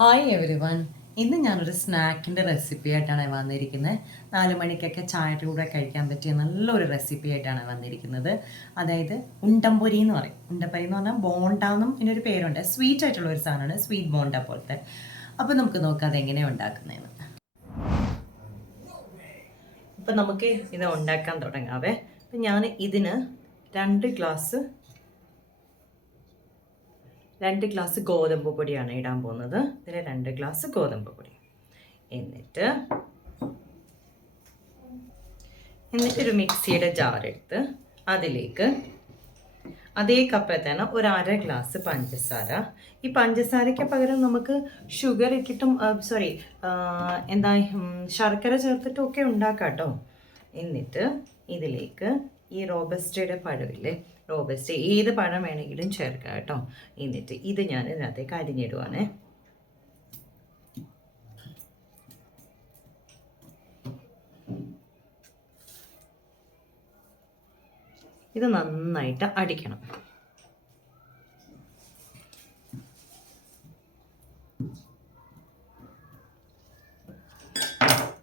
Hi every one. ഇന്ന് ഞാനൊരു സ്നാക്കിൻ്റെ recipe ആയിട്ടാണ് വന്നിരിക്കുന്നത്. 4 മണിക്കൊക്കെ ചായയുടെ കൂടെ കഴിക്കാൻ പറ്റിയ നല്ലൊരു റെസിപ്പി ആയിട്ടാണ് വന്നിരിക്കുന്നത്. അതായത് ഉണ്ടംപൊരി എന്ന് പറയും. ഉണ്ടംപൊരി എന്ന് പറഞ്ഞാൽ ബോണ്ടാന്നും ഇതിനൊരു പേരുണ്ട്. സ്വീറ്റ് ആയിട്ടുള്ള ഒരു സാധനമാണ്, സ്വീറ്റ് ബോണ്ട പോലത്തെ. അപ്പോൾ നമുക്ക് നോക്കാം അതെങ്ങനെയാണ് ഉണ്ടാക്കുന്നതെന്ന്. അപ്പം നമുക്ക് ഇത് ഉണ്ടാക്കാൻ തുടങ്ങാവേ. അപ്പം ഞാൻ ഇതിന് 2 ഗ്ലാസ് ഗോതമ്പ് പൊടിയാണ് ഇടാൻ പോകുന്നത്. ഇതിൽ 2 ഗ്ലാസ് ഗോതമ്പ് പൊടി. എന്നിട്ടൊരു മിക്സിയുടെ ജാർ എടുത്ത് അതിലേക്ക് അതേ കപ്പിൽ തന്നെ ഒരു 1/2 ഗ്ലാസ് പഞ്ചസാര. ഈ പഞ്ചസാരയ്ക്ക് പകരം നമുക്ക് ഷുഗർ ഇട്ടിട്ടും ശർക്കര ചേർത്തിട്ടും ഒക്കെ ഉണ്ടാക്കാം കേട്ടോ. എന്നിട്ട് ഇതിലേക്ക് ഈ റോബസ്റ്റയുടെ പഴമില്ലേ, റോബസ്റ്റ് ഏത് പഴം വേണമെങ്കിലും ചേർക്കാം കേട്ടോ. എന്നിട്ട് ഇത് ഞാൻ ഇതിനകത്തേക്ക് അരിഞ്ഞിടുവാണേ. ഇത് നന്നായിട്ട് അടിക്കണം.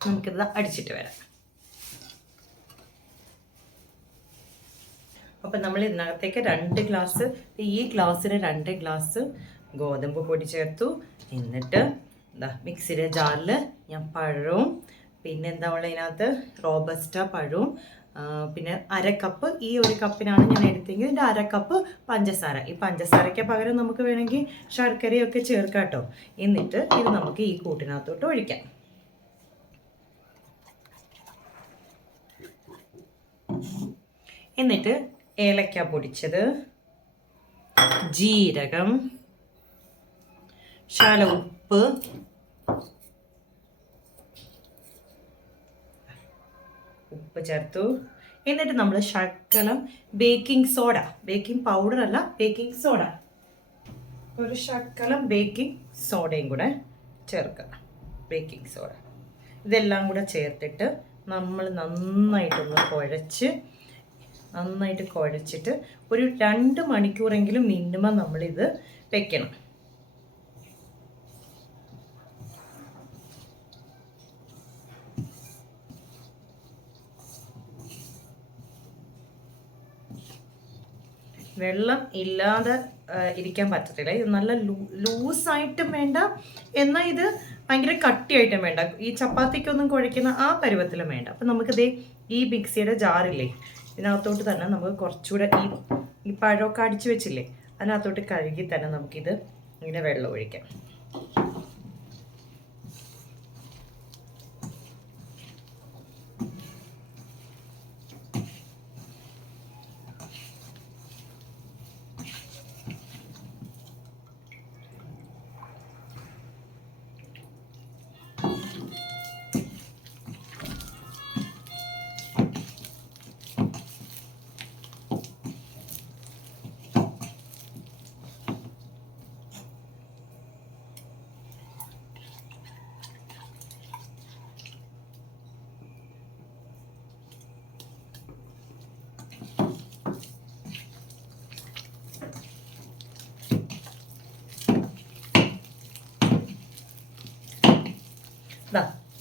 നമുക്കിത് അടിച്ചിട്ട് വരാം. അപ്പം നമ്മൾ ഇതിനകത്തേക്ക് 2 ഗ്ലാസ്, ഈ ഗ്ലാസ്സിന് 2 ഗ്ലാസ് ഗോതമ്പ് പൊടി ചേർത്തു. എന്നിട്ട് മിക്സിയുടെ ജാറിൽ ഞാൻ പഴവും പിന്നെ ഇതിനകത്ത് റോബസ്റ്റ പഴവും പിന്നെ 1/2 കപ്പ്, ഈ ഒരു കപ്പിനാണ് ഞാൻ എടുത്തെങ്കിൽ ഇതിൻ്റെ 1/2 കപ്പ് പഞ്ചസാര. ഈ പഞ്ചസാരയ്ക്ക് പകരം നമുക്ക് വേണമെങ്കിൽ ശർക്കരയൊക്കെ ചേർക്കാം കേട്ടോ. എന്നിട്ട് ഇത് നമുക്ക് ഈ കൂട്ടിനകത്തോട്ട് ഒഴിക്കാം. എന്നിട്ട് ഏലക്ക പൊടിച്ചത്, ജീരകം, ശകലം ഉപ്പ്, ചേർത്തു. എന്നിട്ട് നമ്മൾ ശകലം ബേക്കിംഗ് സോഡ, ബേക്കിംഗ് പൗഡർ അല്ല, ബേക്കിംഗ് സോഡ, ഒരു ശകലം ബേക്കിംഗ് സോഡയും കൂടെ ചേർക്കുക. ബേക്കിംഗ് സോഡ ഇതെല്ലാം കൂടെ ചേർത്തിട്ട് നമ്മൾ നന്നായിട്ട് കുഴച്ചിട്ട് ഒരു 2 മണിക്കൂറെങ്കിലും മിനിമം നമ്മളിത് വെക്കണം. വെള്ളം ഇല്ലാതെ ഇരിക്കാൻ പറ്റത്തില്ല. ഇത് നല്ല ലൂസായിട്ടും വേണ്ട, എന്നാൽ ഇത് ഭയങ്കര കട്ടിയായിട്ടും വേണ്ട. ഈ ചപ്പാത്തിക്കൊന്നും കുഴയ്ക്കുന്ന ആ പരുവത്തിലും വേണ്ട. അപ്പം നമുക്കിത് ഈ മിക്സിയുടെ ജാറില്ലേ, ഇതിനകത്തോട്ട് തന്നെ നമുക്ക് കുറച്ചുകൂടെ ഈ പഴമൊക്കെ അടിച്ചു വെച്ചില്ലേ, അതിനകത്തോട്ട് കഴുകി തന്നെ നമുക്കിത് ഇങ്ങനെ വെള്ളം ഒഴിക്കാം.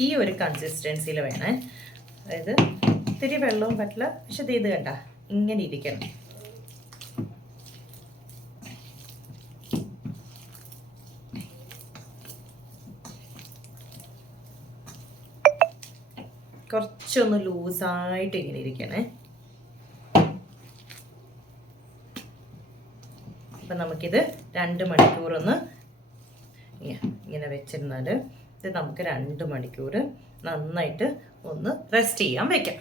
ഈ ഒരു കൺസിസ്റ്റൻസിയിൽ വേണേ. അതായത് ഇത്തിരി വെള്ളവും പറ്റില്ല, പക്ഷെ ഇത് കണ്ട ഇങ്ങനെ ഇരിക്കണം. കുറച്ചൊന്ന് ലൂസായിട്ട് ഇങ്ങനെ ഇരിക്കണേ. അപ്പം നമുക്കിത് 2 മണിക്കൂറൊന്ന് ഇങ്ങനെ വെച്ചിരുന്നാൽ ഇത് നമുക്ക് 2 മണിക്കൂർ നന്നായിട്ട് ഒന്ന് റെസ്റ്റ് ചെയ്യാൻ വെക്കാം.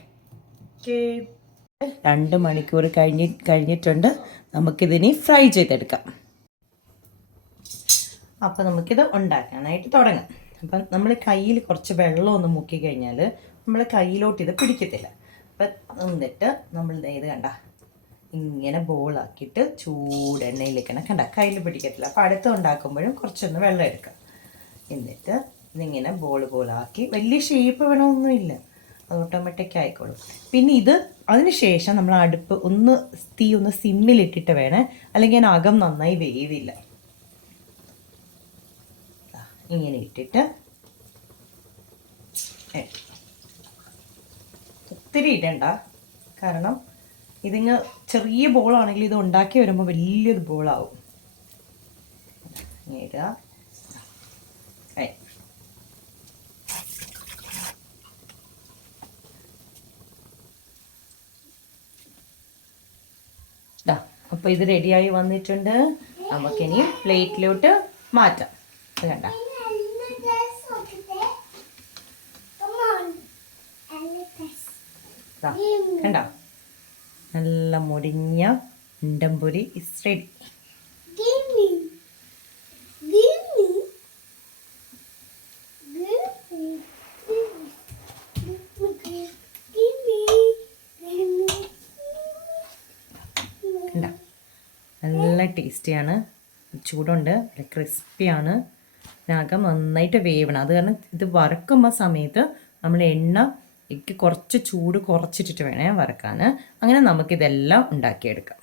ഓക്കെ, 2 മണിക്കൂർ കഴിഞ്ഞിട്ടുണ്ട്. നമുക്കിതിനി ഫ്രൈ ചെയ്തെടുക്കാം. അപ്പം നമുക്കിത് ഉണ്ടാക്കാനായിട്ട് തുടങ്ങാം. അപ്പം നമ്മൾ കയ്യിൽ കുറച്ച് വെള്ളം ഒന്ന് മുക്കി കഴിഞ്ഞാൽ നമ്മൾ കയ്യിലോട്ട് ഇത് പിടിക്കത്തില്ല. അപ്പം എന്നിട്ട് നമ്മൾ ഇത് കണ്ട ഇങ്ങനെ ബോളാക്കിയിട്ട് ചൂടെണ്ണയിലേക്കാണ് കണ്ട, കയ്യിൽ പിടിക്കത്തില്ല. അപ്പം അടുത്ത് ഉണ്ടാക്കുമ്പോഴും കുറച്ചൊന്ന് വെള്ളം എടുക്കാം. എന്നിട്ട് ഇതിങ്ങനെ ബോളാക്കി, വലിയ ഷേപ്പ് വേണമെന്നൊന്നുമില്ല, അത് ഓട്ടോമാറ്റിക് ആയിക്കോളും. പിന്നെ അതിന് ശേഷം നമ്മൾ അടുപ്പ് തീ ഒന്ന് സിമ്മിലിട്ടിട്ട് വേണേ, അല്ലെങ്കിൽ അകം നന്നായി വേവില്ല. ഇങ്ങനെ ഇട്ടിട്ട് ഒത്തിരി ഇടണ്ട, കാരണം ഇതിങ്ങ് ചെറിയ ബോളാണെങ്കിൽ ഇത് ഉണ്ടാക്കി വരുമ്പോൾ വലിയൊരു ബോളാവും. ഇങ്ങനെ ഇടുക. അപ്പോൾ ഇത് റെഡിയായി വന്നിട്ടുണ്ട്. നമുക്കിനി പ്ലേറ്റിലോട്ട് മാറ്റാം. അത് കണ്ട, കണ്ടോ, നല്ല മുരിഞ്ഞ ഉണ്ടംപൊരി ഇസ് റെഡി. നല്ല ടേസ്റ്റിയാണ്, ചൂടുണ്ട്, ക്രിസ്പിയാണ്, ഇതിനകം നന്നായിട്ട് വേവണം. അത് കാരണം ഇത് വറക്കുമ്പോൾ സമയത്ത് നമ്മൾ എണ്ണയ്ക്ക് കുറച്ച് ചൂട് കുറച്ചിട്ടിട്ട് വേണേ വറക്കാൻ. അങ്ങനെ നമുക്കിതെല്ലാം ഉണ്ടാക്കിയെടുക്കാം.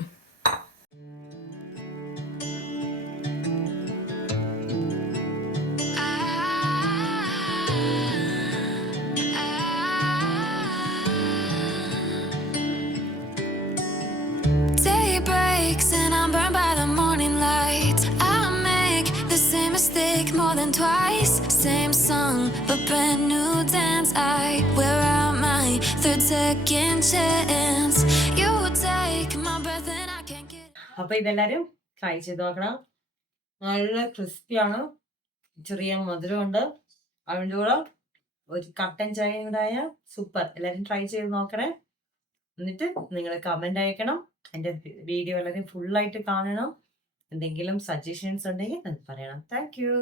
And I'm burned by the morning light. I make the same mistake more than twice. Same song, but brand new dance. I wear out my third second chance. You take my breath and I can't get. അപ്പോൾ ഇതെല്ലാവരും try ചെയ്ത് നോക്കണം. നല്ല ക്രിസ്പിയാണ്, ചെറിയ മധുരമുണ്ട്. അതിൻ്റെ കൂടെ ഒരു കട്ടൻ ചായയും കൂടെ ആയ സൂപ്പർ. എല്ലാവരും ട്രൈ ചെയ്ത് നോക്കണേ. എന്നിട്ട് നിങ്ങൾ കമൻ്റ് അയക്കണം. എൻ്റെ വീഡിയോ വളരെ ഫുള്ളായിട്ട് കാണണം. എന്തെങ്കിലും സജഷൻസ് ഉണ്ടെങ്കിൽ അത് പറയണം. Thank you.